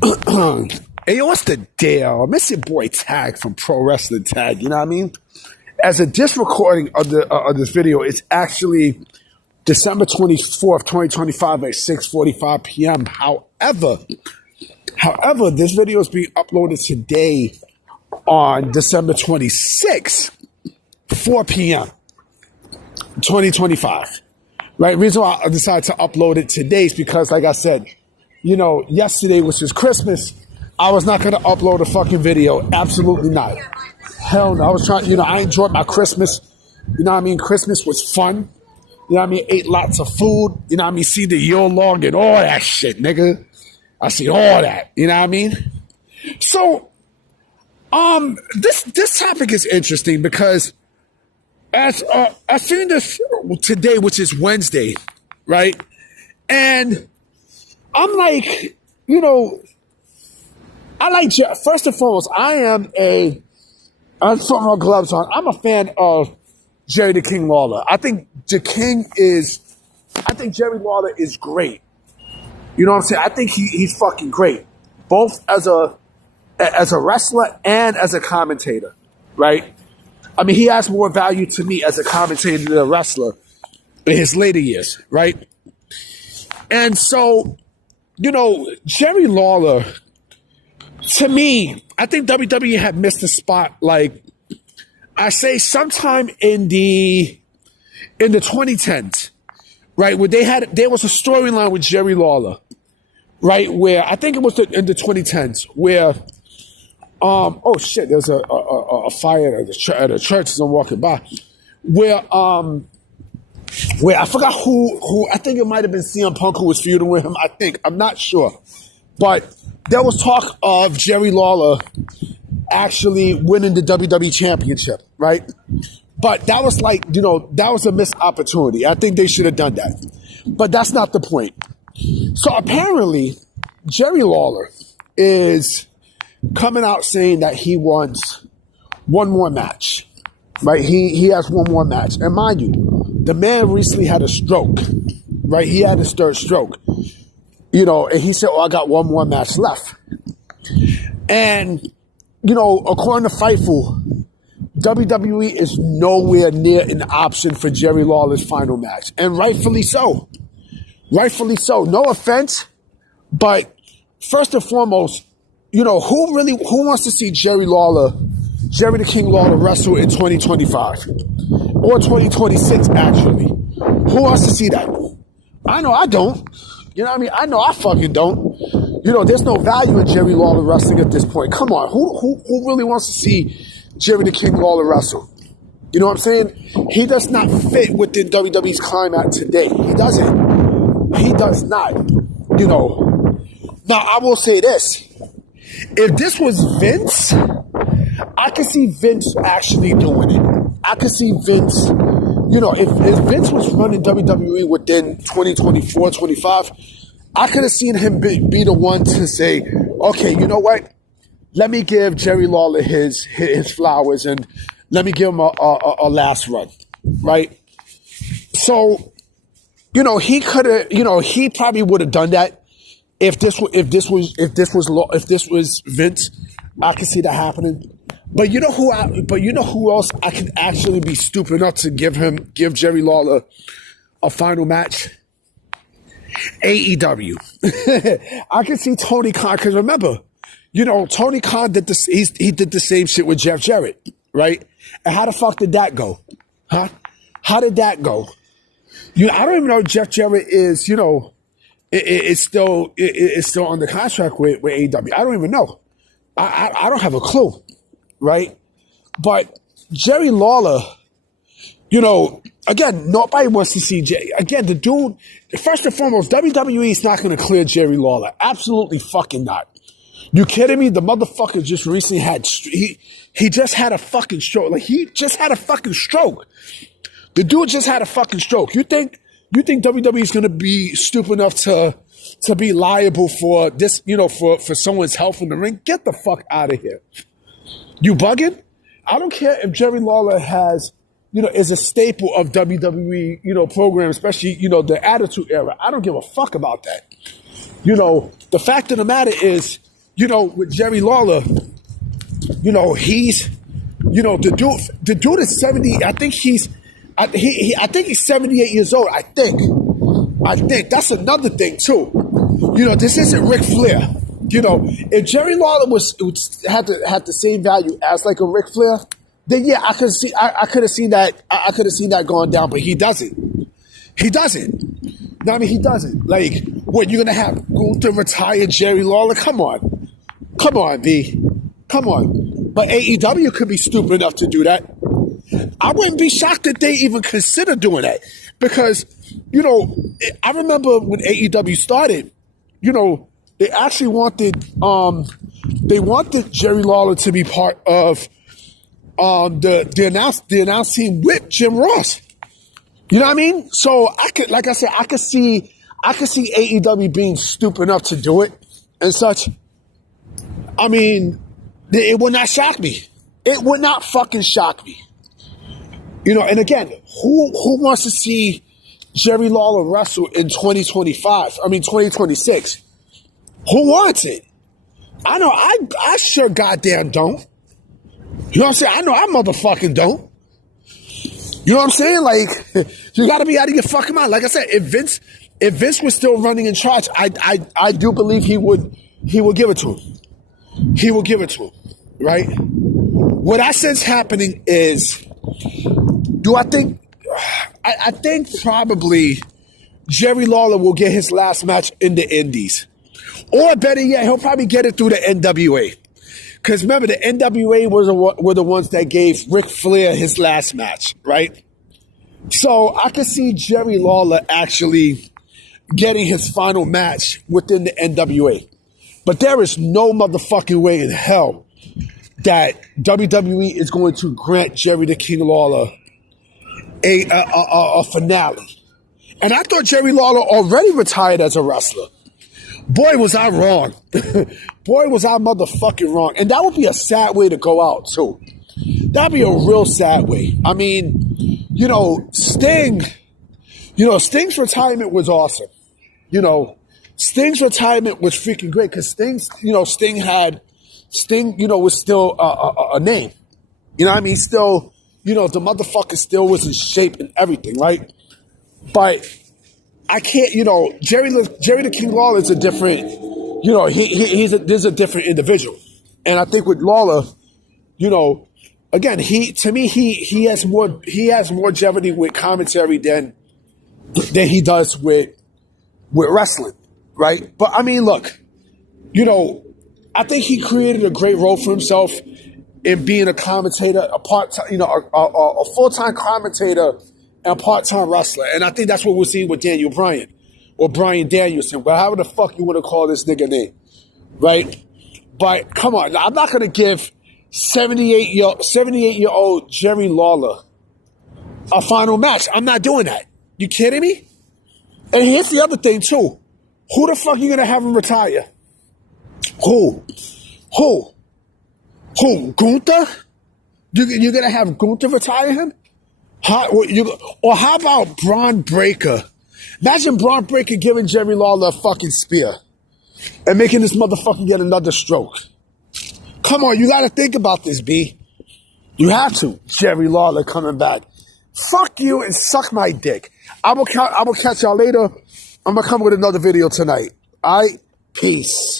Hey, yo, what's the deal? I miss your boy Tag from Pro Wrestling Tag. You know what I mean? As a disc recording of this video, it's actually December 24th, 2025 at 6:45 p.m. However, this video is being uploaded today on December 26th, 4 p.m. 2025. Right? Reason why I decided to upload it today is because, like I said, yesterday, which is Christmas, I was not going to upload a fucking video. Absolutely not. Hell no. I was trying, I enjoyed my Christmas. You know what I mean? Christmas was fun. You know what I mean? Ate lots of food. You know what I mean? See the Yule log and all that shit, nigga. I see all that. You know what I mean? So, this topic is interesting because as I seen this today, which is Wednesday, right? And I'm like, first and foremost, I'm putting my gloves on. I'm a fan of Jerry the King Lawler. I think Jerry Lawler is great. You know what I'm saying? I think he's fucking great, both as a wrestler and as a commentator, right? I mean, he has more value to me as a commentator than a wrestler in his later years, right? And so, Jerry Lawler, to me, I think WWE had missed the spot. Like I say, sometime in the 2010s, right, where there was a storyline with Jerry Lawler, right, where I think it was in the 2010s, where there's a fire at a church as I'm walking by, where I forgot who I think it might have been CM Punk who was feuding with him. I'm not sure, but there was talk of Jerry Lawler actually winning the WWE Championship, right? But that was that was a missed opportunity. I think they should have done that, but that's not the point. So apparently, Jerry Lawler is coming out saying that he wants one more match, right? He has one more match. And mind you, the man recently had a stroke, right? He had his third stroke, and he said, I got one more match left. And, according to Fightful, WWE is nowhere near an option for Jerry Lawler's final match. And rightfully so. Rightfully so. No offense, but first and foremost, who wants to see Jerry the King Lawler wrestle in 2025 or 2026, actually? Who wants to see that? I know I don't. You know what I mean? I know I fucking don't. There's no value in Jerry Lawler wrestling at this point. Come on. Who really wants to see Jerry the King Lawler wrestle? You know what I'm saying? He does not fit within WWE's climate today. He doesn't. He does not. Now, I will say this. If this was Vince, I could see Vince actually doing it. I could see Vince, if Vince was running WWE within 2024, 25, I could have seen him be the one to say, okay, you know what? Let me give Jerry Lawler his flowers and let me give him a last run, right? So, he could have, he probably would have done that. If this was Vince, I could see that happening. But you know who else I could actually be stupid enough to give Jerry Lawler a final match? AEW. I could see Tony Khan, because remember, Tony Khan did this. He did the same shit with Jeff Jarrett, right? And how the fuck did that go? Huh? How did that go? I don't even know if Jeff Jarrett is, it's still under contract with AEW. I don't even know. I don't have a clue, right? But Jerry Lawler, again, nobody wants to see Jerry. Again, the dude, first and foremost, WWE is not going to clear Jerry Lawler. Absolutely fucking not. You kidding me? The motherfucker just recently he just had a fucking stroke. Like, he just had a fucking stroke. The dude just had a fucking stroke. You think WWE is going to be stupid enough to be liable for this, for someone's health in the ring? Get the fuck out of here. You bugging? I don't care if Jerry Lawler is a staple of WWE, program, especially, the Attitude Era. I don't give a fuck about that. The fact of the matter is, with Jerry Lawler, he's, the dude is 70. I think I think he's 78 years old. I think that's another thing too. This isn't Ric Flair. If Jerry Lawler had the same value as like a Ric Flair, then yeah, I could have seen that going down, but he doesn't. He doesn't. No, I mean, he doesn't. Like, what, you're gonna have Gunther retire Jerry Lawler? Come on, B. Come on. But AEW could be stupid enough to do that. I wouldn't be shocked that they even consider doing that, because, I remember when AEW started, they actually wanted Jerry Lawler to be part of the announce team with Jim Ross. You know what I mean? So I could see AEW being stupid enough to do it and such. I mean, it would not shock me. It would not fucking shock me. And again, who wants to see Jerry Lawler wrestle in 2025? I mean, 2026. Who wants it? I know I sure goddamn don't. You know what I'm saying? I know I motherfucking don't. You know what I'm saying? Like, you got to be out of your fucking mind. Like I said, if Vince was still running in charge, I do believe he would give it to him. He will give it to him, right? What I sense happening is, I think probably Jerry Lawler will get his last match in the Indies. Or better yet, he'll probably get it through the NWA. Because remember, the NWA were the ones that gave Ric Flair his last match, right? So I could see Jerry Lawler actually getting his final match within the NWA. But there is no motherfucking way in hell that WWE is going to grant Jerry the King Lawler a finale. And I thought Jerry Lawler already retired as a wrestler. Boy, was I wrong. Boy, was I motherfucking wrong. And that would be a sad way to go out, too. That'd be a real sad way. I mean, Sting's retirement was awesome. Sting's retirement was freaking great, because Sting was still a name. You know what I mean? Still, the motherfucker still was in shape and everything, right? But I can't, Jerry the King Lawler is a different, there's a different individual. And I think with Lawler, again, he has more longevity with commentary than he does with wrestling, right? But I mean, look, I think he created a great role for himself in being a commentator, a part-time, a full-time commentator and a part-time wrestler. And I think that's what we're seeing with Daniel Bryan, or Bryan Danielson, well, however the fuck you want to call this nigga name, right? But come on, I'm not going to give 78-year-old Jerry Lawler a final match. I'm not doing that. You kidding me? And here's the other thing, too. Who the fuck you going to have him retire? Who? Gunther? You're going to have Gunther retire him? Or how about Braun Breaker? Imagine Braun Breaker giving Jerry Lawler a fucking spear and making this motherfucker get another stroke. Come on, you got to think about this, B. You have to. Jerry Lawler coming back. Fuck you and suck my dick. I will catch y'all later. I'm going to come with another video tonight. All right? Peace.